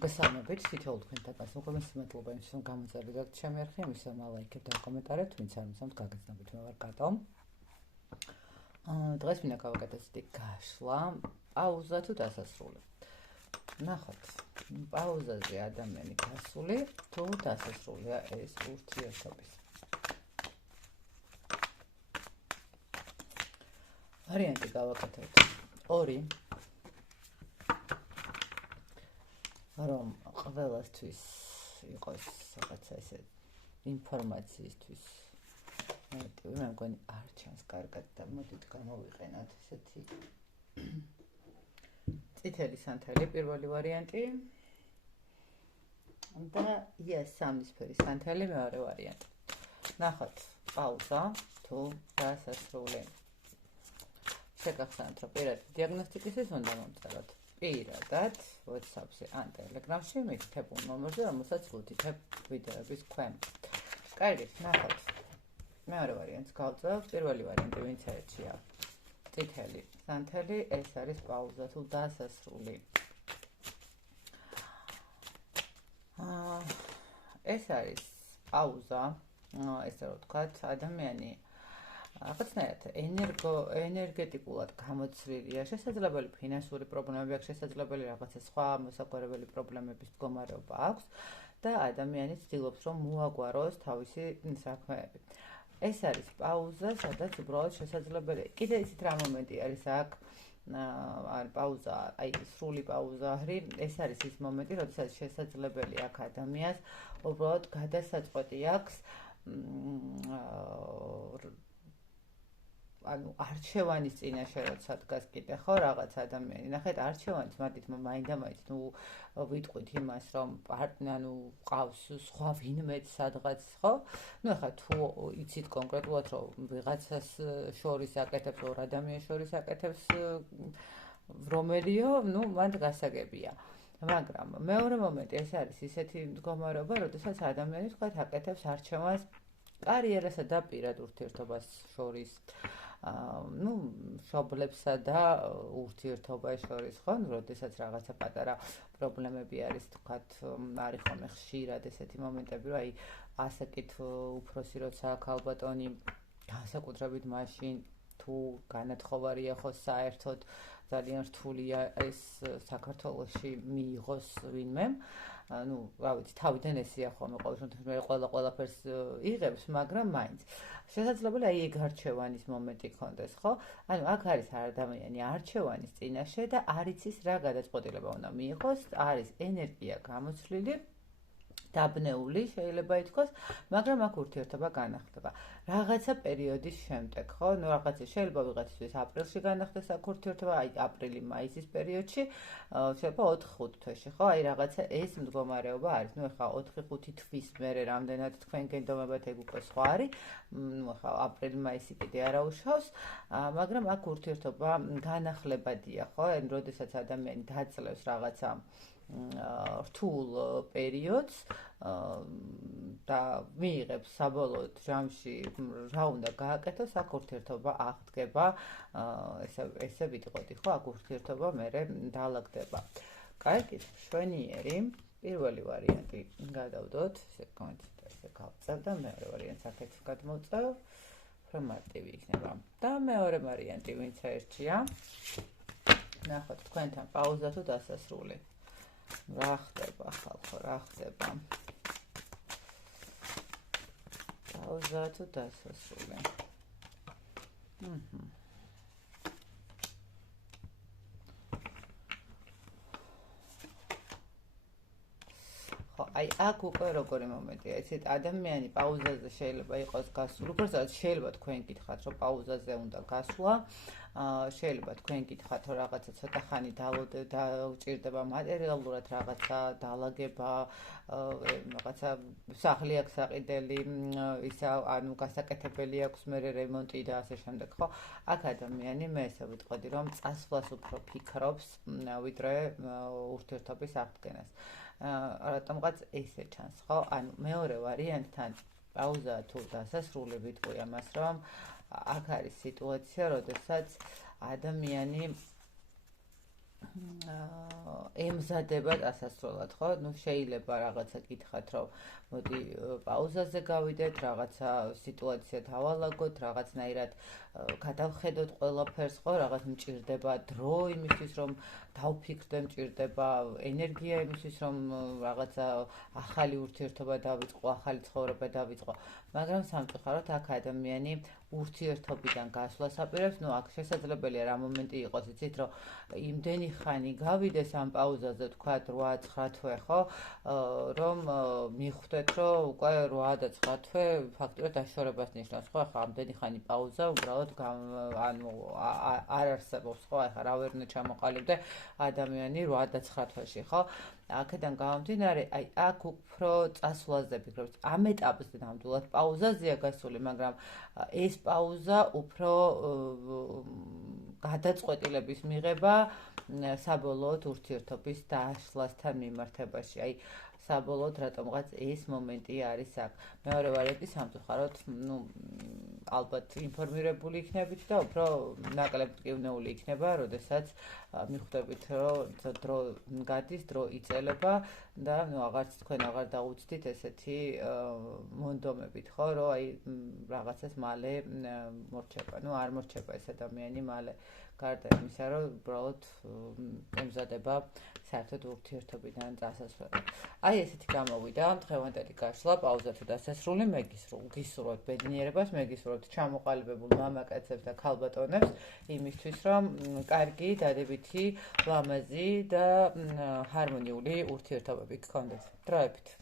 გასამებით თითოეულ თქვენთაგას უკვე მადლობა იმის რომ გამოწერდით ჩემი არხი, იმის რომ ლაიქებთ და კომენტარებთ, ვინც არ მისამთ გაგრძნობით მე ვარ კატო. დღეს მინდა გავაკეთოთ გაშლა, პაუზა თუ დასასრული. ნახოთ, პაუზაზე ადამიანი გასული თუ დასასრულია ეს ურთიერთობის. ვარიანტი გავაკეთოთ ორი. რომ ყველასთვის იყოს რაღაცა ესე ინფორმაციისთვის მე მგონი არ ჩანს კარგად და მოდით გამოვიყენოთ ესეთი წითელი სანთელი პირველი ვარიანტი და სამნისფერი სანთელი მეორე ვარიანტი. ნახოთ, პაუზა თუ დასასრული. შეგახსენოთ, რომ პირადი დიაგნოსტიკისთვის უნდა მომწეროთ პირადად WhatsApp-ზე ან Telegram-ში მითითებულ ნომერზე, რომელსაც ვუთითებ ვიდეოების ქვემოთ. კარგი, ნახოთ. მეორე ვარიანტს გავწევ. პირველი ვარიანტი ვინც ერთია. წითელი სანთელი, ეს არის პაუზა თუ დასასრული. ეს არის პაუზა, ესე რომ ვთქვათ, ადამიანი რაღაცნაირად ენერგეტიკულად გამოცვლილია, შესაძლებელი ფინანსური პრობლემები აქვს, შესაძლებელი რაღაცა სხვა მოსაგვარებელი პრობლემების მდგომარეობა აქვს და ადამიანი ცდილობს რომ მოაგვაროს თავისი საქმეები. ეს არის პაუზა, სადაც უბრალოდ შესაძლებელი. კიდე ისეთ რა მომენტი არის აქ, ან პაუზა, აი სრული პაუზა არის, ეს არის ის მომენტი, როდესაც შესაძლებელი აქ ადამიანს უბრალოდ გადასაწყვეტი აქვს ანუ არჩევანის წინაშე როცა დგას კიდე ხო რაღაც ადამიანი. ნახეთ, არჩევანის მარტით მაინდა-მაინც ნუ ვიტყვით იმას, რომ ანუ ყავს სხვა ვინმეც სადღაც, ხო? ნუ ახლა თუ იცით კონკრეტულად რომ ვიღაცას შორის აკეთებს, ორ ადამიანს შორის აკეთებს რომელიო, ნუ მანდ გასაგებია. მაგრამ მეორე მომენტი ეს არის ისეთი მდგომარეობა, როდესაც ადამიანი თქვათ აკეთებს არჩევანს კარიერასა და პირად ურთიერთობას შორის. ნუ მშობლებსა და ურთიერთობას შორის, ხო? როდესაც რაღაცა პატარა პრობლემები არის, თქვათ, არის ხოლმე ხშირად ესეთი მომენტები, რომ აი ასაკით უფროსი როცა აქვს ალბატონი, განსაკუთრებით მაშინ თუ განათხოვარია ხო საერთოდ ძალიან რთულია ეს საქართველოში მიიღოს ვინმე. ნუ, რა ვიცი, თავიდან ესეა ხოლმე ყოველ შემთხვევაში ყველაფერს იღებს, მაგრამ მაინც შესაძლებელია აი ეგ არჩევანის მომენტი ქონდეს, ხო? ანუ აქ არის ადამიანი არჩევანის წინაშე და არ იცის რა გადაწყვეტილება უნდა მიიღოს, არის ენერგია გამოცვლილი, დაბნეული შეიძლება ითქვას, მაგრამ აქ ურთიერთობა განახლდება. რაღაცა პერიოდის შემდეგ, ხო? ნუ რაღაცა შეიძლება ვიღაცისთვის აპრილში განახდეს აქ ურთიერთობა, აი აპრილი-მაისის პერიოდში, შეიძლება 4-5 თვეში, ხო? აი რაღაცა ეს მდგომარეობა არის. ნუ ეხლა 4-5 თვის მერე რამდენად თქვენ გენდომებათ ეგ უკვე სხვა არის. ნუ ეხლა აპრილი-მაისი კიდე არ აუშავს, მაგრამ აქ ურთიერთობა განახლებადია, ხო? ან როდესაც ადამიანი დაძლევს რაღაცა რთულ პერიოდს და მიიღებს საბოლოოდ ჯამში რა უნდა გააკეთოს, აქ ურთიერთობა აღდგება, ესე ვიტყოდი, ხო, აქ ურთიერთობა მერე დაალაგდება. კარგი, შვენიერი, პირველი ვარიანტი გადავდოთ, სეკუნდით, ესე გავწევ და მეორე ვარიანტს აქეთ გადმოვწევ, რომ მარტივი იქნება. და მეორე ვარიანტი ვინც ერთია, ნახოთ თქვენთან პაუზა თუ დასასრული. რა ხდება ხალხო, რა ხდება? პაუზა თუ დასასრული. ხო, აი აქ უკვე როგორი მომენტია, იცით, ადამიანი პაუზაზე შეიძლება იყოს გასული, უბრალოდ შეიძლება თქვენ გითხრათ, რომ პაუზაზე უნდა გასვლა, შეიძლება თქვენ გითხრათ, რომ რაღაცა ცოტა ხანი დაუჭირდება მატერიალურად რაღაცა დაალაგება, რაღაცა სახლი აქვს საყიდელი, ისა ანუ გასაკეთებელი აქვს მერე რემონტი და ასე შემდეგ, ხო? აქ ადამიანი მე ესე ვიტყოდი, რომ წასვლას უფრო ფიქრობს, ვიდრე ურთიერთობის აღდგენას. რატომღაც ესე ჩანს, ხო? ანუ მეორე ვარიანტთან პაუზა თუ დასასრული ვიტყვი ამას, რომ აქ არის სიტუაცია, როდესაც ადამიანი ემზადება დასასრულად, ხო? ნუ შეიძლება რაღაცა გითხრათ, რომ მოდი პაუზაზე გავიდეთ, რაღაცა სიტუაცია დავალაგოთ, რაღაცნაირად გადავხედოთ ყველაფერს, ხო? რაღაც მჭირდება დრო იმისთვის, რომ დავფიქრდე, მჭირდება ენერგია იმისთვის, რომ რაღაცა ახალი ურთიერთობა დავიწყო, ახალი ცხოვრება დავიწყო. მაგრამ სამწუხაროდ აქ ადამიანი ურთიერთობიდან გასვლას აპირებს, ნუ აქ შესაძლებელია რა მომენტი იყოს, იცით, რომ იმდენი ხანი გავიდეს ამ პაუზაზე, თქვათ 8-9 თვე, ხო? რომ მიხვდეთ, რომ უკვე 8 და 9 თვე ფაქტურად დაშორებას ნიშნავს, ხო? ახლა ამდენი ხანი პაუზა უბრალოდ ანუ არ არსებობს, ხო? ახლა რა ვერ უნდა ჩამოყალიბდე ადამიანი 8 და 9 თვეში, ხო? აქედან გამომდინარე, აი აქ უფრო წასვლაზე ფიქრობთ. ამ ეტაპზე ნამდვილად პაუზაზეა გასული, მაგრამ ეს პაუზა უფრო გადაწყვეტილების მიღება საბოლოოდ ურთიერთობის დაშლასთან მიმართებაში. აი საბოლოოდ რატომღაც ეს მომენტი არის აქ. მეორე ვარიანტი სამწუხაროდ, ნუ ალბათ ინფორმირებული იქნებით და უფრო ნაკლებ მტკივნეული იქნება, როდესაც მიხვდებით, რომ დრო გადის, დრო იწელება და ნუ თქვენ აღარ დაუცდით ესეთი მონდომებით, ხო, რომ აი რაღაცას მალე მორჩება. ნუ არ მორჩება ეს ადამიანი მალე. გარდა იმისა, რომ უბრალოდ ემზადება საერთოდ ურთიერთობიდან დასასვლელად. აი ესეთი გამოვიდა დღევანდელი გასვლა, პაუზა თუ დასასრული, გისურვებთ ბედნიერებას, მეგისურვებთ ჩამოყალიბებულ მამაკაცებს და ქალბატონებს, იმისთვის, რომ კარგი, დადებითი, ლამაზი და ჰარმონიული ურთიერთობები გქონდეთ. დროებით.